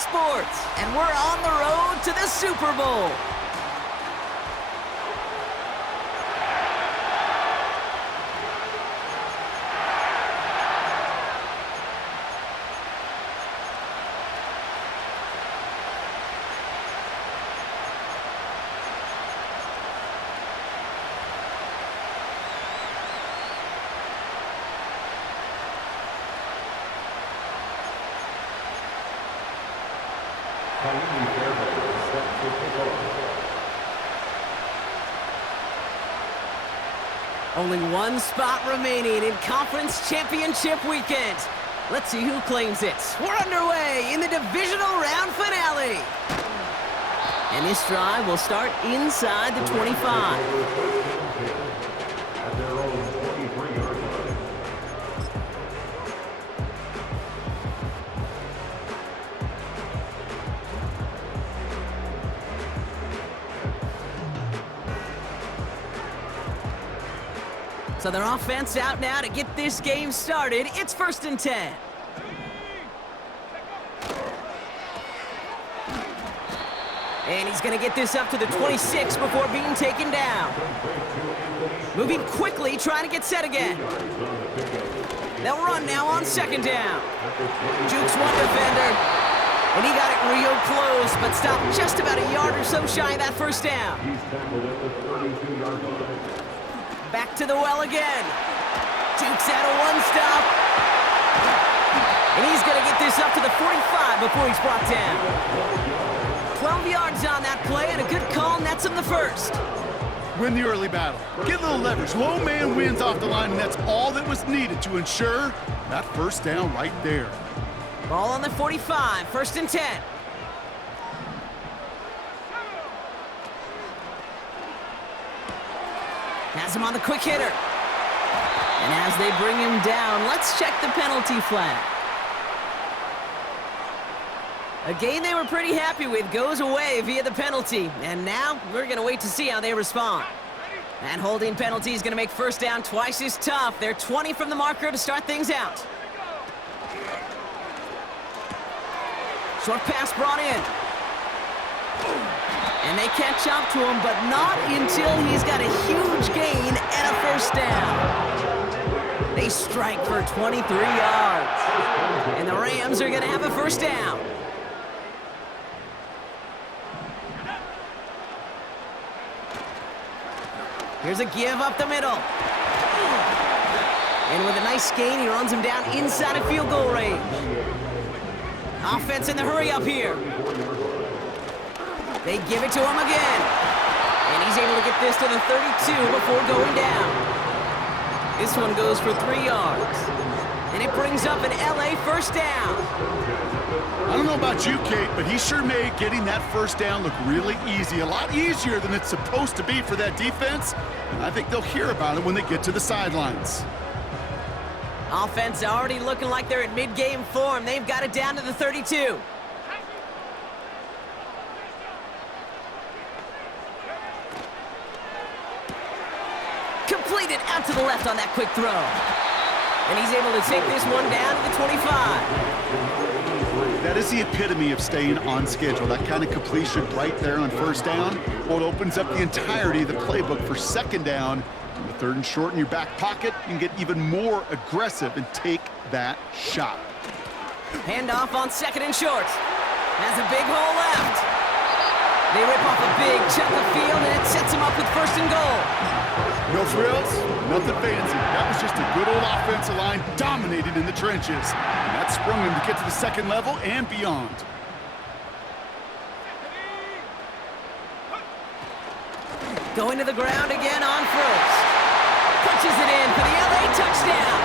sports, and we're on the road to the Super Bowl. Only one spot remaining in Conference Championship Weekend. Let's see who claims it. We're underway in the divisional round finale. And this drive will start inside the 25. So their offense out now to get this game started. It's 1st and 10. And he's going to get this up to the 26 before being taken down. Moving quickly, trying to get set again. They'll run now on 2nd down. Jukes one defender. And he got it real close, but stopped just about a yard or so shy of that 1st down. Back to the well again. Jukes out a one-stop. And he's going to get this up to the 45 before he's brought down. 12 yards on that play, and a good call nets him the 1st. Win the early battle. Get a little leverage. Low man wins off the line, and that's all that was needed to ensure that 1st down right there. Ball on the 45, 1st and 10. Has him on the quick hitter. And as they bring him down, let's check the penalty flag. A game they were pretty happy with goes away via the penalty. And now we're going to wait to see how they respond. That holding penalty is going to make 1st down twice as tough. They're 20 from the marker to start things out. Short pass brought in. And they catch up to him, but not until he's got a huge gain and a 1st down. They strike for 23 yards. And the Rams are going to have a 1st down. Here's a give up the middle. And with a nice gain, he runs him down inside of field goal range. Offense in the hurry up here. They give it to him again. And he's able to get this to the 32 before going down. This one goes for 3 yards. And it brings up an LA 1st down. I don't know about you, Kate, but he sure made getting that 1st down look really easy. A lot easier than it's supposed to be for that defense. And I think they'll hear about it when they get to the sidelines. Offense already looking like they're at mid-game form. They've got it down to the 32. Completed out to the left on that quick throw. And he's able to take this one down to the 25. That is the epitome of staying on schedule. That kind of completion right there on 1st down. Well, it opens up the entirety of the playbook for 2nd down. And the 3rd and short in your back pocket, you can get even more aggressive and take that shot. Handoff on 2nd and short. Has a big hole left. They rip off a big chunk of field, and it sets them up with 1st and goal. No frills, nothing fancy. That was just a good old offensive line dominated in the trenches. And that sprung him to get to the 2nd level and beyond. Going to the ground again on 1st. Punches it in for the LA touchdown.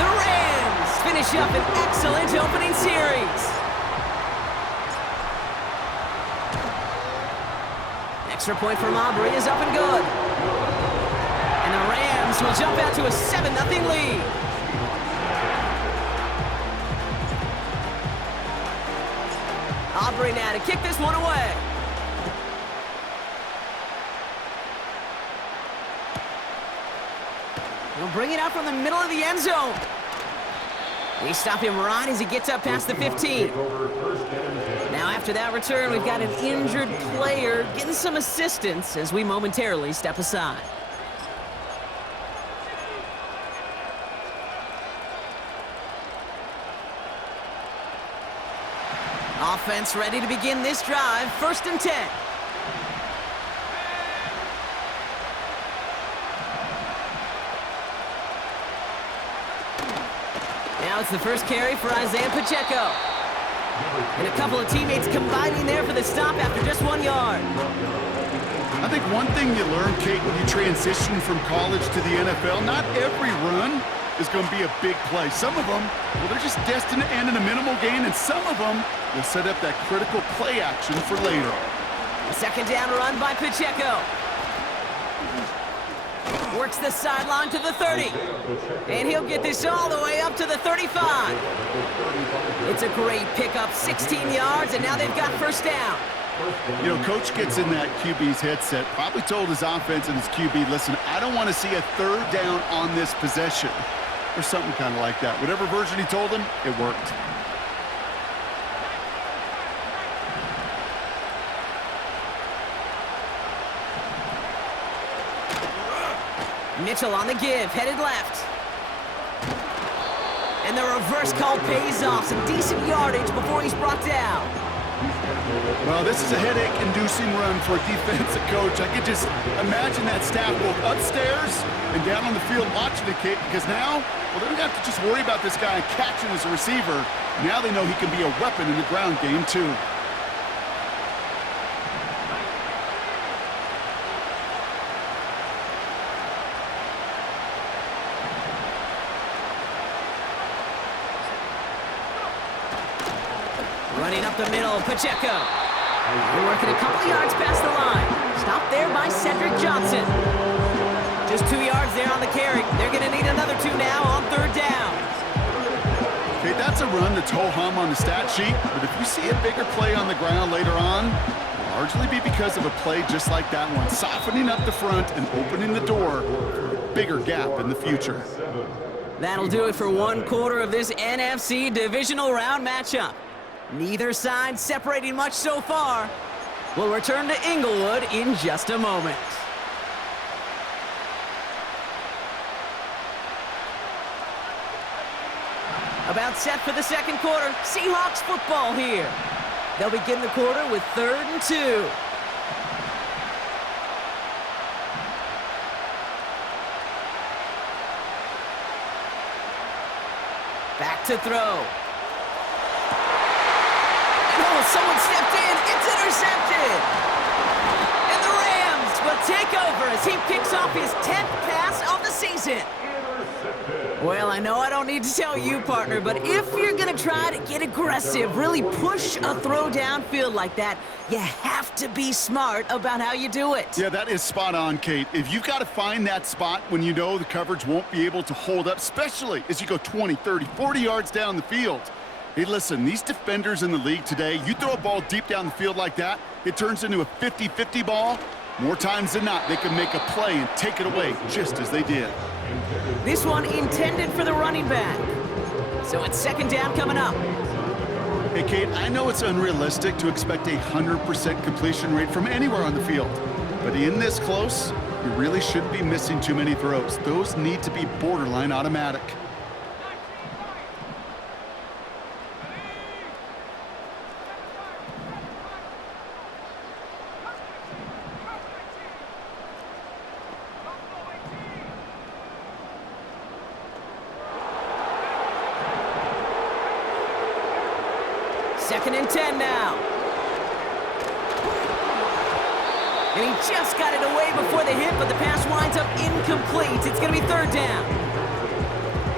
The Rams finish up an excellent opening series. Extra point from Aubrey is up and good. And the Rams will jump out to a 7-0 lead. Aubrey now to kick this one away. He'll bring it out from the middle of the end zone. They stop him right as he gets up past the 15. Now after that return, we've got an injured player getting some assistance as we momentarily step aside. Offense ready to begin this drive, 1st and 10. Now it's the first carry for Isaiah Pacheco. And a couple of teammates combining there for the stop after just 1 yard. I think one thing you learn, Kate, when you transition from college to the NFL, not every run is going to be a big play. Some of them, well, they're just destined to end in a minimal gain, and some of them will set up that critical play action for later. A 2nd down run by Pacheco. Works the sideline to the 30. And he'll get this all the way up to the 35. It's a great pickup, 16 yards, and now they've got 1st down. You know, Coach gets in that QB's headset, probably told his offense and his QB, listen, I don't want to see a 3rd down on this possession. Or something kind of like that. Whatever version he told him, it worked. Mitchell on the give, headed left. And the reverse call pays off. Some decent yardage before he's brought down. Well, this is a headache-inducing run for a defensive coach. I could just imagine that staff both upstairs and down on the field watching the kick, because now, well, they don't have to just worry about this guy catching as a receiver. Now they know he can be a weapon in the ground game, too. Running up the middle, Pacheco. They're working a couple yards past the line. Stopped there by Cedric Johnson. Just 2 yards there on the carry. They're going to need another 2 now on 3rd down. Okay, that's a run that's ho-hum on the stat sheet, but if you see a bigger play on the ground later on, it'll largely be because of a play just like that one, softening up the front and opening the door for a bigger gap in the future. That'll do it for 1 quarter of this NFC divisional round matchup. Neither side separating much so far. We'll return to Inglewood in just a moment. About set for the 2nd quarter. Seahawks football here. They'll begin the quarter with 3rd and 2. Back to throw. Oh, someone stepped in. It's intercepted. And the Rams will take over as he picks off his 10th pass of the season. Well, I know I don't need to tell you, partner, but if you're going to try to get aggressive, really push a throw downfield like that, you have to be smart about how you do it. Yeah, that is spot on, Kate. If you've got to find that spot when you know the coverage won't be able to hold up, especially as you go 20, 30, 40 yards down the field. Hey, listen, these defenders in the league today, you throw a ball deep down the field like that, it turns into a 50-50 ball. More times than not, they can make a play and take it away, just as they did. This one intended for the running back. So it's 2nd down coming up. Hey, Kate, I know it's unrealistic to expect a 100% completion rate from anywhere on the field. But in this close, you really shouldn't be missing too many throws. Those need to be borderline automatic. Second and 10 now. And he just got it away before the hit, but the pass winds up incomplete. It's going to be 3rd down.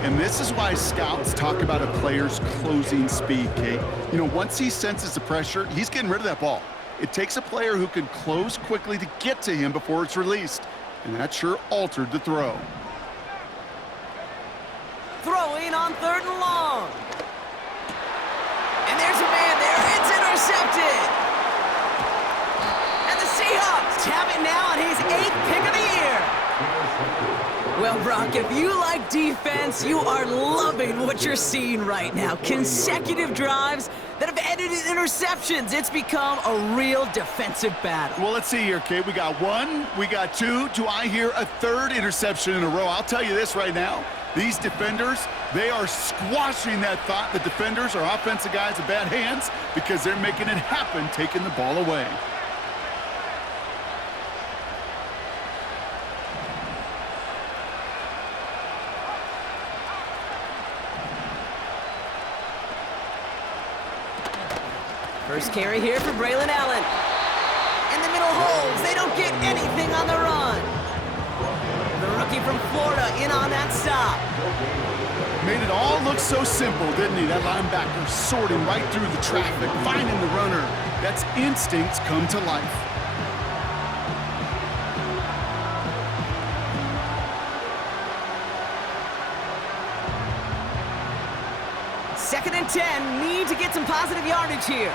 And this is why scouts talk about a player's closing speed, Kate. You know, once he senses the pressure, he's getting rid of that ball. It takes a player who can close quickly to get to him before it's released. And that sure altered the throw. Throwing on 3rd and long. And there's a man there. It's intercepted. And the Seahawks have it now on his 8th pick of the year. Well, Brock, if you like defense, you are loving what you're seeing right now. Consecutive drives that have ended in interceptions. It's become a real defensive battle. Well, let's see here, kid. We got one, we got two. Do I hear a third interception in a row? I'll tell you this right now. These defenders, they are squashing that thought. The defenders are offensive guys in bad hands because they're making it happen, taking the ball away. First carry here for Braylon Allen. In the middle holes, they don't get anything on the run. The rookie from Florida in on that stop. Made it all look so simple, didn't he? That linebacker sorting right through the traffic, finding the runner. That's instincts come to life. Second and 10, need to get some positive yardage here.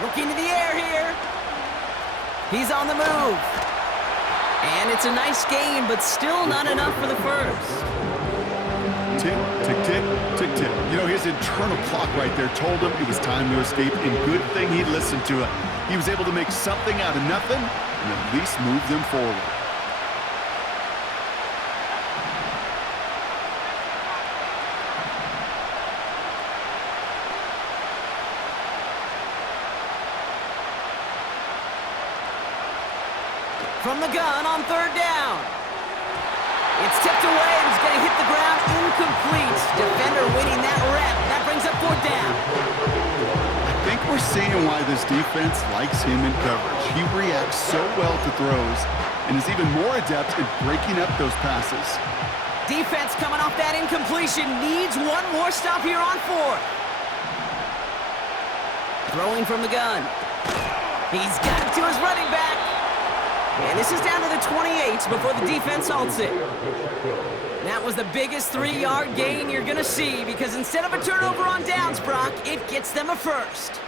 Looking to the air here. He's on the move. And it's a nice gain, but still not enough for the first. Tick, tick, tick, tick, tick. You know, his internal clock right there told him it was time to escape, and good thing he listened to it. He was able to make something out of nothing and at least move them forward. From the gun on third down. It's tipped away and it's going to hit the ground incomplete. Defender winning that rep. That brings up fourth down. I think we're seeing why this defense likes him in coverage. He reacts so well to throws and is even more adept at breaking up those passes. Defense coming off that incompletion needs one more stop here on fourth. Throwing from the gun. He's got it to his running back. And this is down to the 28 before the defense halts it. That was the biggest 3-yard gain you're going to see because instead of a turnover on downs, Brock, it gets them a first.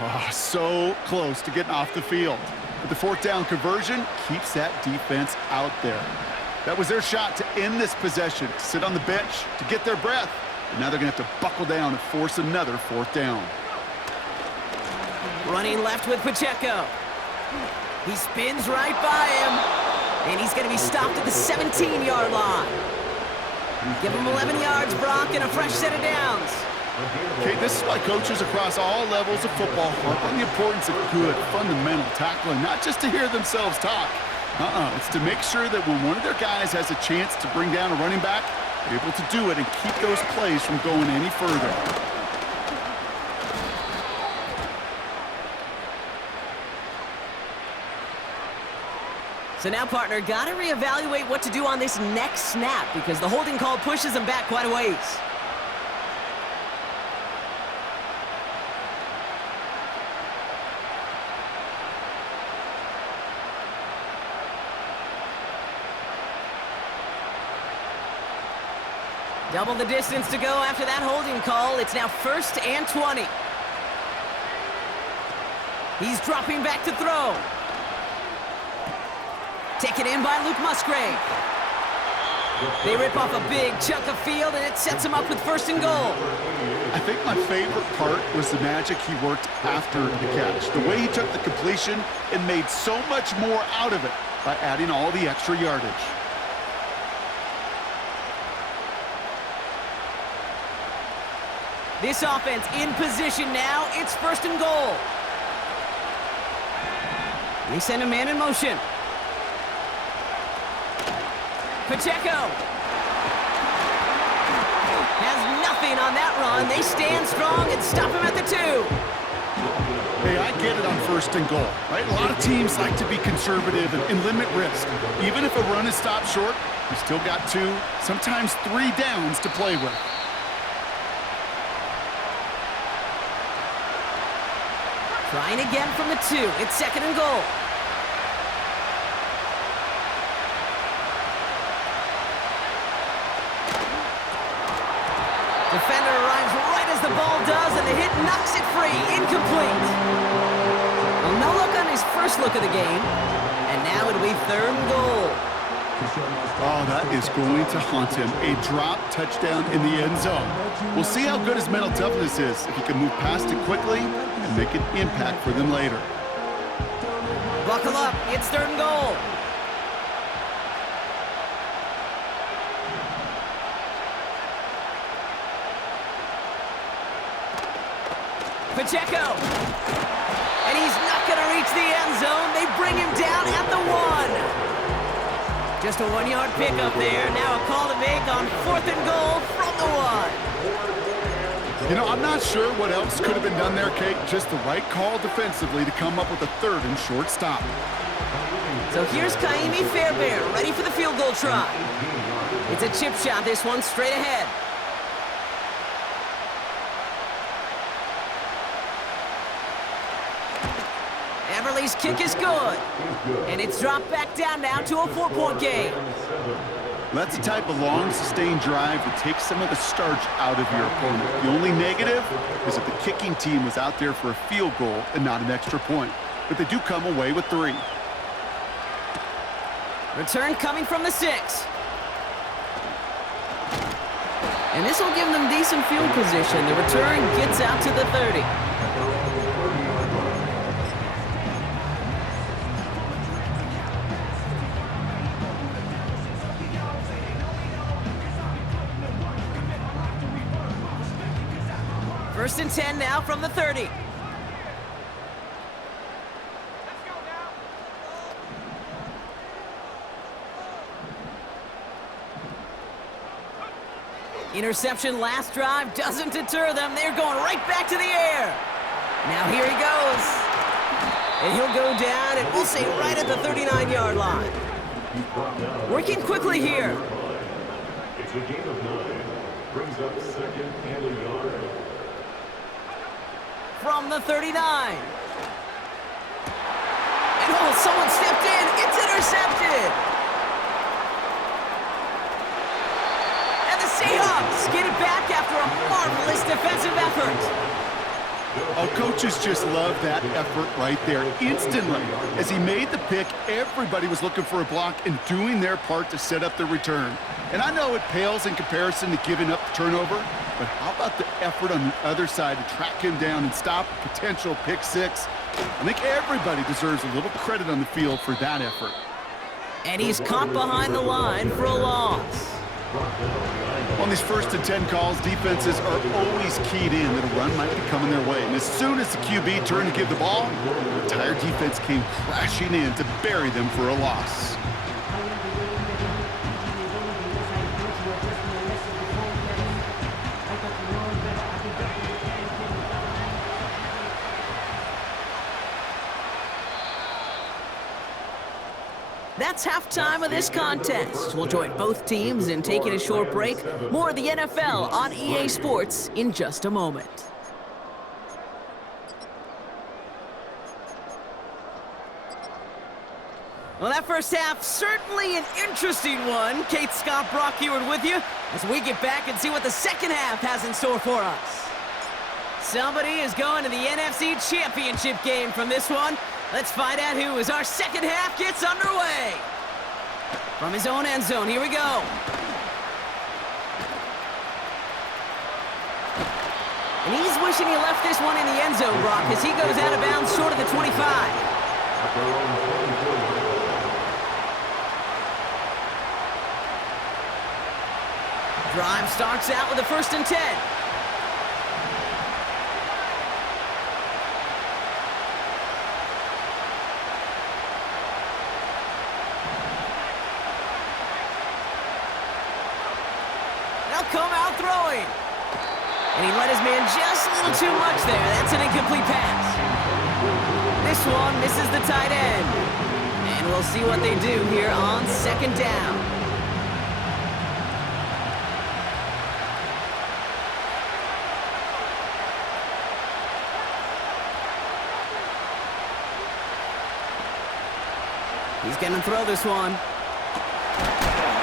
Oh, so close to getting off the field. But the fourth down conversion keeps that defense out there. That was their shot to end this possession, to sit on the bench, to get their breath. But now they're going to have to buckle down and force another fourth down. Running left with Pacheco. He spins right by him, and he's going to be stopped at the 17-yard line. Give him 11 yards, Brock, and a fresh set of downs. Okay, this is why coaches across all levels of football harp on the importance of good, fundamental tackling, not just to hear themselves talk. It's to make sure that when one of their guys has a chance to bring down a running back, they're able to do it and keep those plays from going any further. So now, partner, got to reevaluate what to do on this next snap because the holding call pushes them back quite a ways. Double the distance to go after that holding call. It's now 1st and 20. He's dropping back to throw. Taken in by Luke Musgrave. They rip off a big chunk of field, and it sets him up with 1st and goal. I think my favorite part was the magic he worked after the catch. The way he took the completion and made so much more out of it by adding all the extra yardage. This offense in position now. It's 1st and goal. They send a man in motion. Pacheco has nothing on that run. They stand strong and stop him at the 2. Hey, I get it on 1st and goal, right? A lot of teams like to be conservative and limit risk. Even if a run is stopped short, you still got 2, sometimes 3 downs to play with. Trying again from the 2. It's 2nd and goal. Defender arrives right as the ball does, and the hit knocks it free. Incomplete. Well, no luck on his first look of the game. And now it'll be 3rd and goal. Oh, that is going to haunt him. A drop touchdown in the end zone. We'll see how good his mental toughness is, if he can move past it quickly and make an impact for them later. Buckle up, it's 3rd and goal. Pacheco. And he's not going to reach the end zone. They bring him down at the 1. Just a 1-yard pickup there. Now a call to make on 4th and goal from the 1. You know, I'm not sure what else could have been done there, Kate. Just the right call defensively to come up with a 3rd and short stop. So here's Tbmv3 Fairbairn, ready for the field goal try. It's a chip shot, this one, straight ahead. Everly's kick is good. And it's dropped back down now to a 4-point game. That's the type of long, sustained drive that takes some of the starch out of your opponent. The only negative is that the kicking team was out there for a field goal and not an extra point. But they do come away with 3. Return coming from the 6. And this will give them decent field position. The return gets out to the 30. First and 10 now from the 30. Interception last drive doesn't deter them. They're going right back to the air. Now here he goes. And he'll go down, and we'll say right at the 39-yard line. Working quickly here. It's a gain of 9. Brings up 2nd and a yard. From the 39. And oh, someone stepped in. It's intercepted. And the Seahawks get it back after a marvelous defensive effort. Oh, coaches just love that effort right there. Instantly, as he made the pick, everybody was looking for a block and doing their part to set up the return. And I know it pales in comparison to giving up the turnover, but how about the effort on the other side to track him down and stop a potential pick 6? I think everybody deserves a little credit on the field for that effort. And he's caught behind the line for a loss. On these 1st and 10 calls, defenses are always keyed in that a run might be coming their way. And as soon as the QB turned to give the ball, the entire defense came crashing in to bury them for a loss. That's halftime of this contest. We'll join both teams in taking a short break. More of the NFL on EA Sports in just a moment. Well, that first half, certainly an interesting one. Kate, Scott, Brock Ewart with you as we get back and see what the second half has in store for us. Somebody is going to the NFC Championship game from this one. Let's find out who as our second half gets underway. From his own end zone, here we go. And he's wishing he left this one in the end zone, Brock, as he goes out of bounds short of the 25. Drive starts out with a 1st and 10. Come out throwing. And he let his man just a little too much there. That's an incomplete pass. This one misses the tight end. And we'll see what they do here on 2nd down. He's going to throw this one.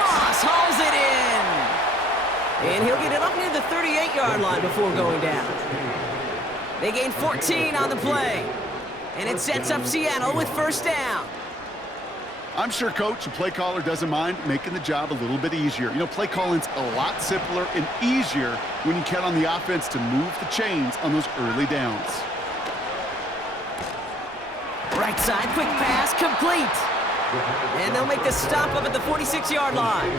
Moss hauls it in. And he'll get it up near the 38-yard line before going down. They gain 14 on the play. And it sets up Seattle with first down. I'm sure coach and play caller doesn't mind making the job a little bit easier. You know, play calling's a lot simpler and easier when you count on the offense to move the chains on those early downs. Right side, quick pass, complete. And they'll make the stop up at the 46-yard line.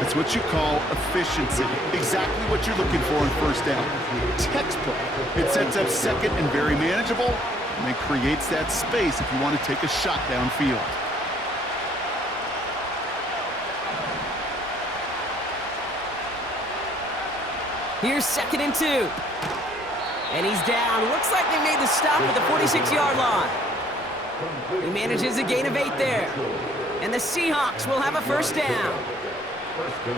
That's what you call efficiency. Exactly what you're looking for in first down. Textbook. It sets up second and very manageable, and it creates that space if you want to take a shot downfield. Here's 2nd and 2. And he's down. Looks like they made the stop at the 46-yard line. He manages a gain of 8 there. And the Seahawks will have a first down.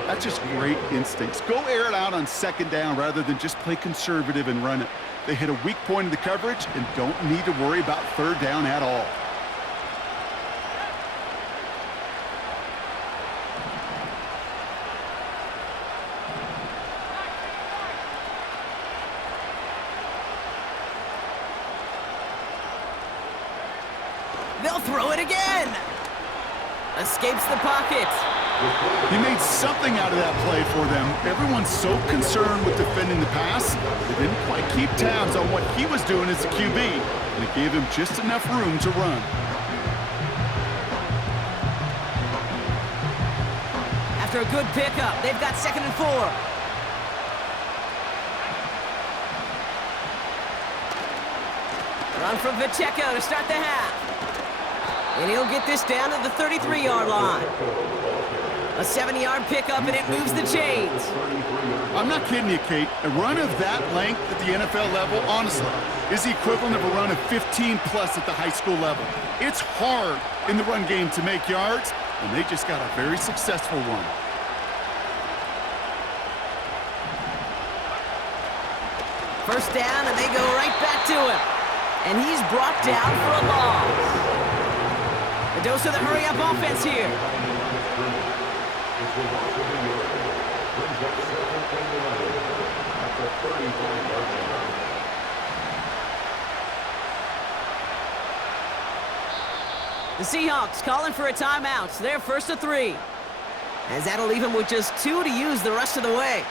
That's just great instincts. Go air it out on 2nd down rather than just play conservative and run it. They hit a weak point in the coverage and don't need to worry about 3rd down at all. They'll throw it again. Escapes the pocket. He made something out of that play for them. Everyone's so concerned with defending the pass, they didn't quite keep tabs on what he was doing as a QB, and it gave him just enough room to run. After a good pickup, they've got 2nd and 4. Run from Pacheco to start the half. And he'll get this down to the 33-yard line. A 7-yard pickup, and it moves the chains. I'm not kidding you, Kate. A run of that length at the NFL level, honestly, is the equivalent of a run of 15-plus at the high school level. It's hard in the run game to make yards, and they just got a very successful one. First down, and they go right back to him. And he's brought down for a loss. A dose of the hurry-up offense here. The Seahawks calling for a timeout. So they're 1st and 3. As that'll leave him with just 2 to use the rest of the way.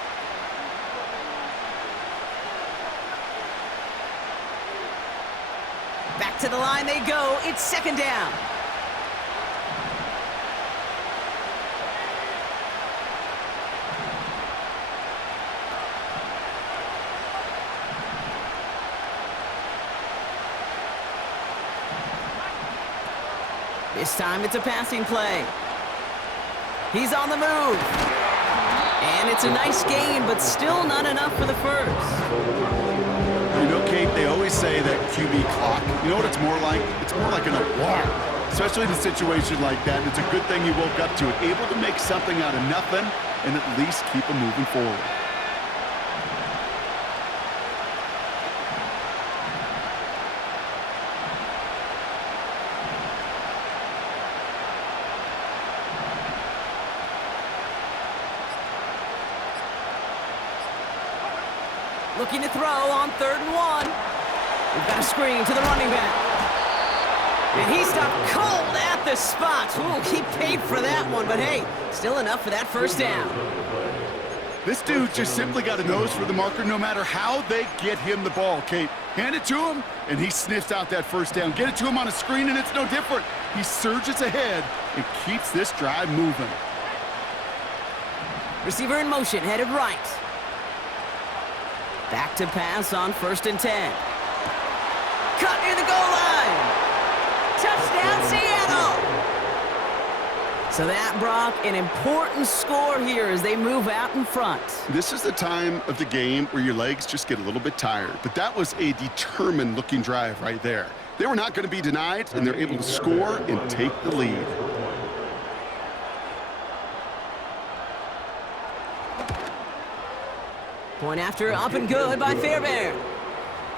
Back to the line they go. It's 2nd down. This time it's a passing play. He's on the move. And it's a nice gain, but still not enough for the first. You know, Kate, they always say that QB clock, you know what it's more like? It's more like an alarm, especially in a situation like that. And it's a good thing you woke up to it, able to make something out of nothing and at least keep them moving forward. Looking to throw on 3rd and 1. We've got a screen to the running back. And he stopped cold at the spot. Ooh, he paid for that one, but hey, still enough for that first down. This dude just simply got a nose for the marker no matter how they get him the ball, Kate. Hand it to him, and he sniffs out that first down. Get it to him on a screen, and it's no different. He surges ahead and keeps this drive moving. Receiver in motion, headed right. Back to pass on 1st and 10. Cut near the goal line. Touchdown, Seattle. So that, Brock, an important score here as they move out in front. This is the time of the game where your legs just get a little bit tired. But that was a determined-looking drive right there. They were not going to be denied, and they're able to score and take the lead. Point after up and good by Fairbairn.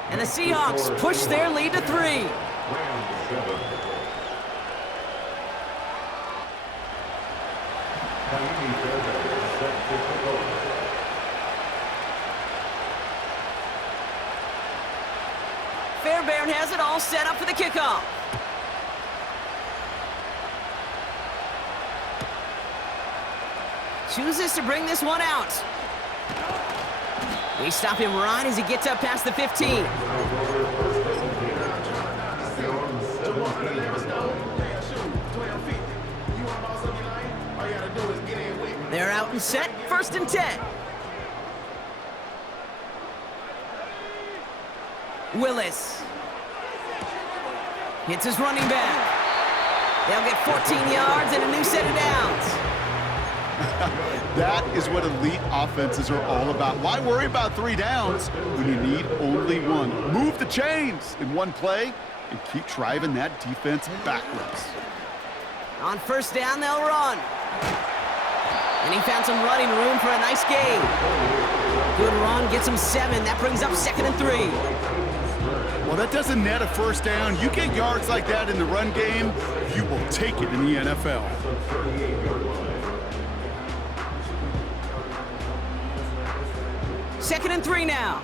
And the Seahawks push their lead to 3. Fairbairn. set to kick off. Fairbairn has it all set up for the kickoff. Chooses to bring this one out. They stop him right as he gets up past the 15. They're out and set, 1st and 10. Willis hits his running back. They'll get 14 yards and a new set of downs. That is what elite offenses are all about. Why worry about 3 downs when you need only 1? Move the chains in one play and keep driving that defense backwards. On 1st down, they'll run. And he found some running room for a nice gain. Good run, gets him 7. That brings up 2nd and 3. Well, that doesn't net a 1st down. You get yards like that in the run game, you will take it in the NFL. 2nd and 3 now.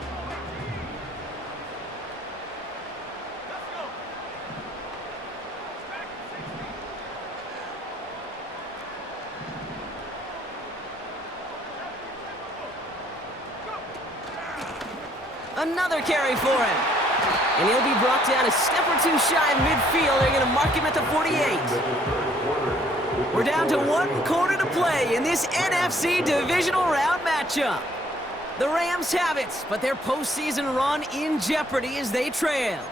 Another carry for him. And he'll be brought down a step or 2 shy of midfield. They're going to mark him at the 48. We're down to 1 quarter to play in this NFC divisional round matchup. The Rams have it, but their postseason run in jeopardy as they trail.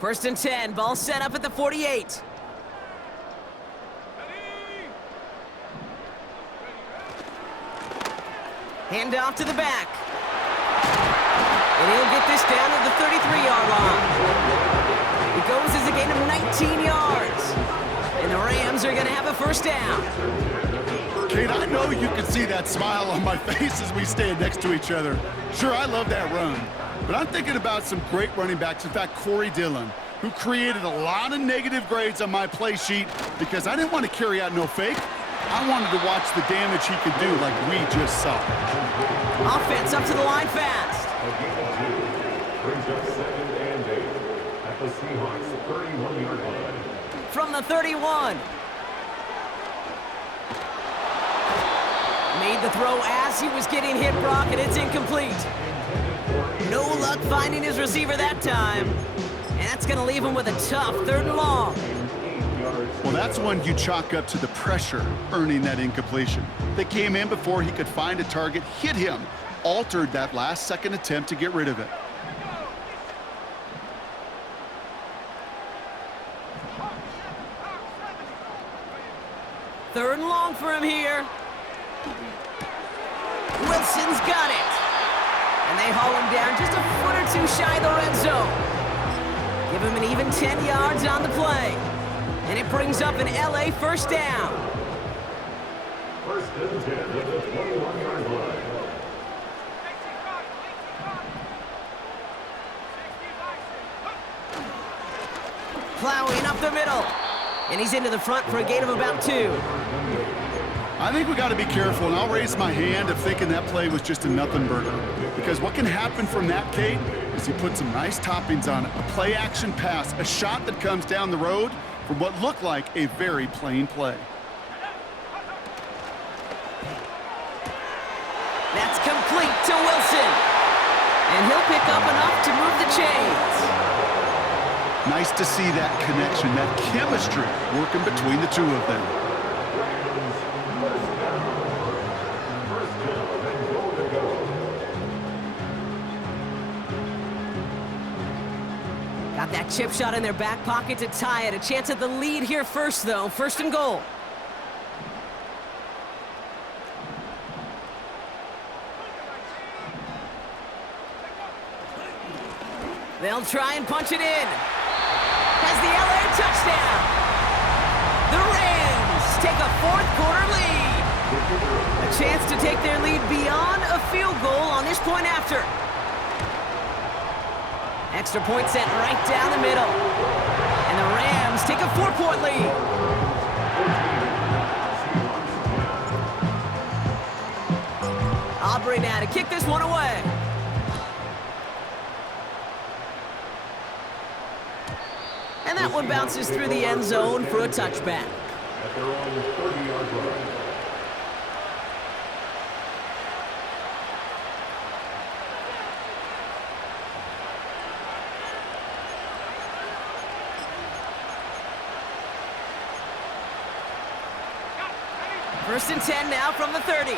First and 10, ball set up at the 48. Hand off to the back. And he'll get this down at the 33-yard line. It goes as a gain of 19 yards. And the Rams are going to have a first down. Kate, I know you can see that smile on my face as we stand next to each other. Sure, I love that run. But I'm thinking about some great running backs. In fact, Corey Dillon. who created a lot of negative grades on my play sheet because I didn't want to carry out no fake. I wanted to watch the damage he could do like we just saw. Offense up to the line fast. A gain of 2. Brings up 2nd and 8 at the Seahawks' 31-yard line. From the 31. Made the throw as he was getting hit, Brock, and it's incomplete. No luck finding his receiver that time. And that's going to leave him with a tough 3rd and long. Well, that's one you chalk up to the pressure earning that incompletion. They came in before he could find a target, hit him, altered that last-second attempt to get rid of it. Third and long for him here. Wilson's got it. And they haul him down just a foot or 2 shy of the red zone. Give him an even 10 yards on the play. And it brings up an LA first down. 1st and 10 at the 21-yard line. Plowing up the middle. And he's into the front for a gain of about 2. I think we got to be careful, and I'll raise my hand of thinking that play was just a nothing burger. Because what can happen from that, Kate, is he put some nice toppings on it. A play-action pass, a shot that comes down the road from what looked like a very plain play. That's complete to Wilson. And he'll pick up enough to move the chains. Nice to see that connection, that chemistry working between the two of them. Got that chip shot in their back pocket to tie it. A chance at the lead here first, though. 1st and goal. They'll try and punch it in. Has the LA touchdown. The Rams take a 4th quarter lead. A chance to take their lead beyond a field goal on this point after. Extra point set right down the middle. And the Rams take a 4-point lead. Aubrey now to kick this one away. And that one bounces through the end zone for a touchback. At their own 30-yard line. First and 10 now from the 30.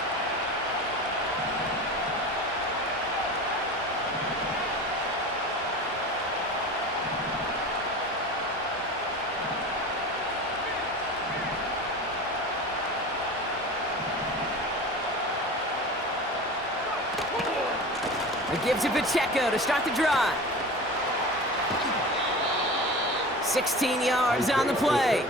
It gives to Pacheco to start the drive. 16 yards on the play.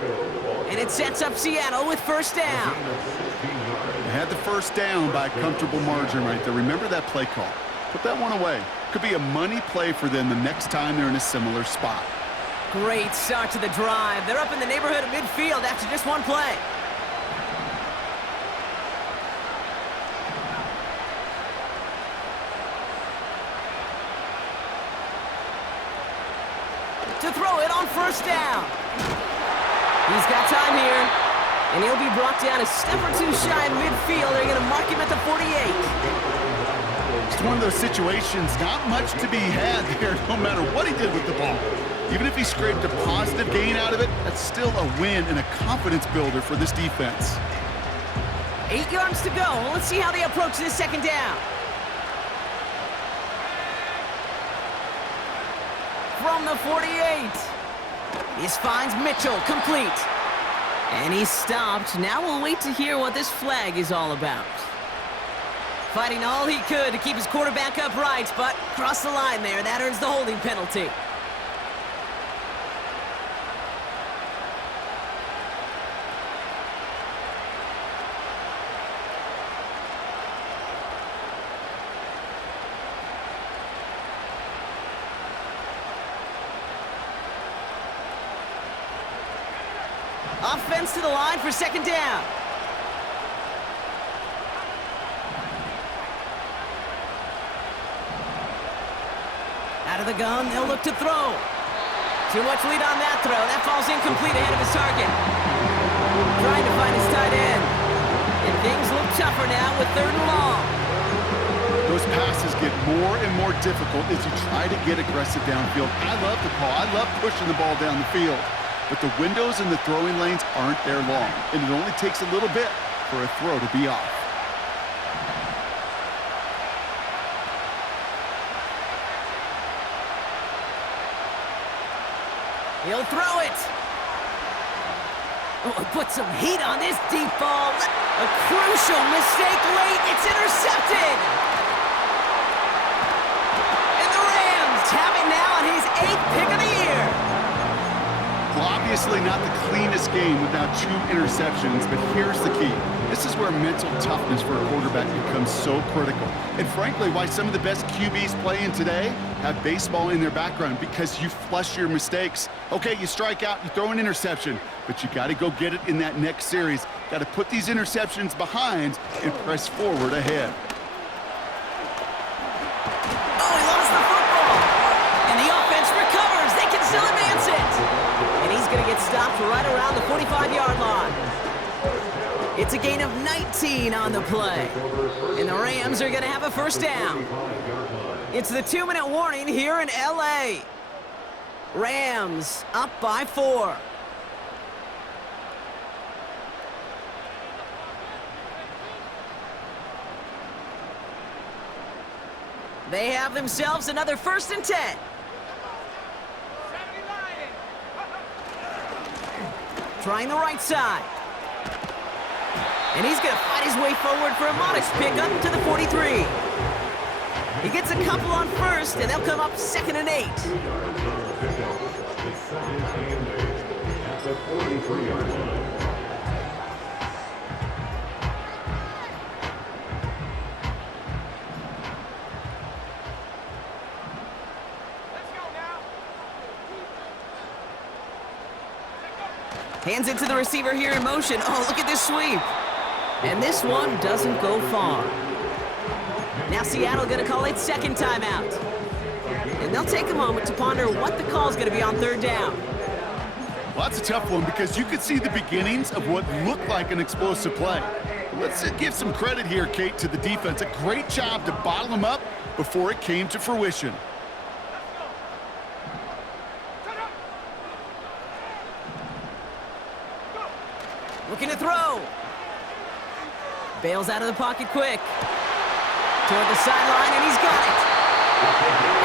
And it sets up Seattle with first down. They had the first down by a comfortable margin right there. Remember that play call. Put that one away. Could be a money play for them the next time they're in a similar spot. Great start to the drive. They're up in the neighborhood of midfield after just one play. To throw it on first down. He's got time here, and he'll be brought down a step or 2 shy in midfield. They're going to mark him at the 48. It's one of those situations, not much to be had there no matter what he did with the ball. Even if he scraped a positive gain out of it, that's still a win and a confidence builder for this defense. 8 yards to go. Let's see how they approach this second down. From the 48. This finds Mitchell, complete. And he's stopped. Now we'll wait to hear what this flag is all about. Fighting all he could to keep his quarterback upright, but crossed the line there. That earns the holding penalty. Offense to the line for second down. Out of the gun, they'll look to throw. Too much lead on that throw. That falls incomplete ahead of his target. Trying to find his tight end. And things look tougher now with 3rd and long. Those passes get more and more difficult as you try to get aggressive downfield. I love the call. I love pushing the ball down the field. But the windows in the throwing lanes aren't there long, and it only takes a little bit for a throw to be off. He'll throw it. Oh, put some heat on this deep ball. A crucial mistake late. It's intercepted. And the Rams have it now on his 8th pick of the year. Well, obviously not the cleanest game without 2 interceptions, but here's the key. This is where mental toughness for a quarterback becomes so critical. And frankly, why some of the best QBs playing today have baseball in their background, because you flush your mistakes. Okay, you strike out, you throw an interception, but you got to go get it in that next series. Got to put these interceptions behind and press forward ahead. Oh, he lost the football. And the offense recovers. They can still advance it. And he's going to get stopped right around the 45-yard line. It's a gain of 19 on the play. And the Rams are going to have a first down. It's the 2-minute warning here in L.A. Rams up by 4. They have themselves another 1st and 10. Trying the right side. And he's going to fight his way forward for a modest pickup to the 43. He gets a couple on 1st, and they'll come up 2nd and 8. It's 2nd and 8 at the 43-yard line. Hands it to the receiver here in motion. Oh, look at this sweep. And this one doesn't go far. Now Seattle going to call its 2nd timeout. And they'll take a moment to ponder what the call is going to be on 3rd down. Well, that's a tough one because you could see the beginnings of what looked like an explosive play. Let's give some credit here, Kate, to the defense. A great job to bottle them up before it came to fruition. Looking to throw. Bails out of the pocket quick. Toward the sideline, and he's got it.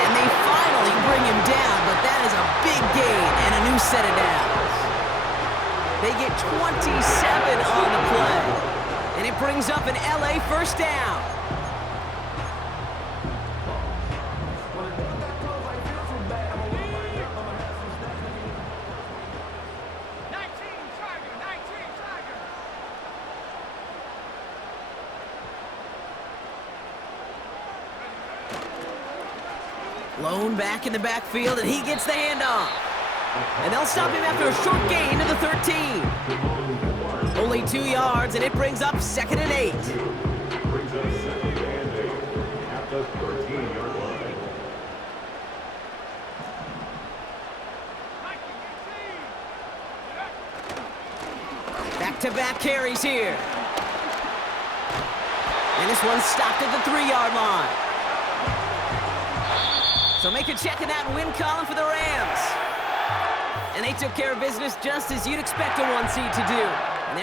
And they finally bring him down, but that is a big gain and a new set of downs. They get 27 on the play, and it brings up an LA first down. Lone back in the backfield, and he gets the handoff. And they'll stop him after a short gain to the 13. Only 2 yards, and it brings up 2nd and 8. Brings up 2nd and 8 at the 13-yard line. Back-to-back carries here. And this one's stopped at the 3-yard line. So make a check in that win column for the Rams. And they took care of business just as you'd expect a 1 seed to do.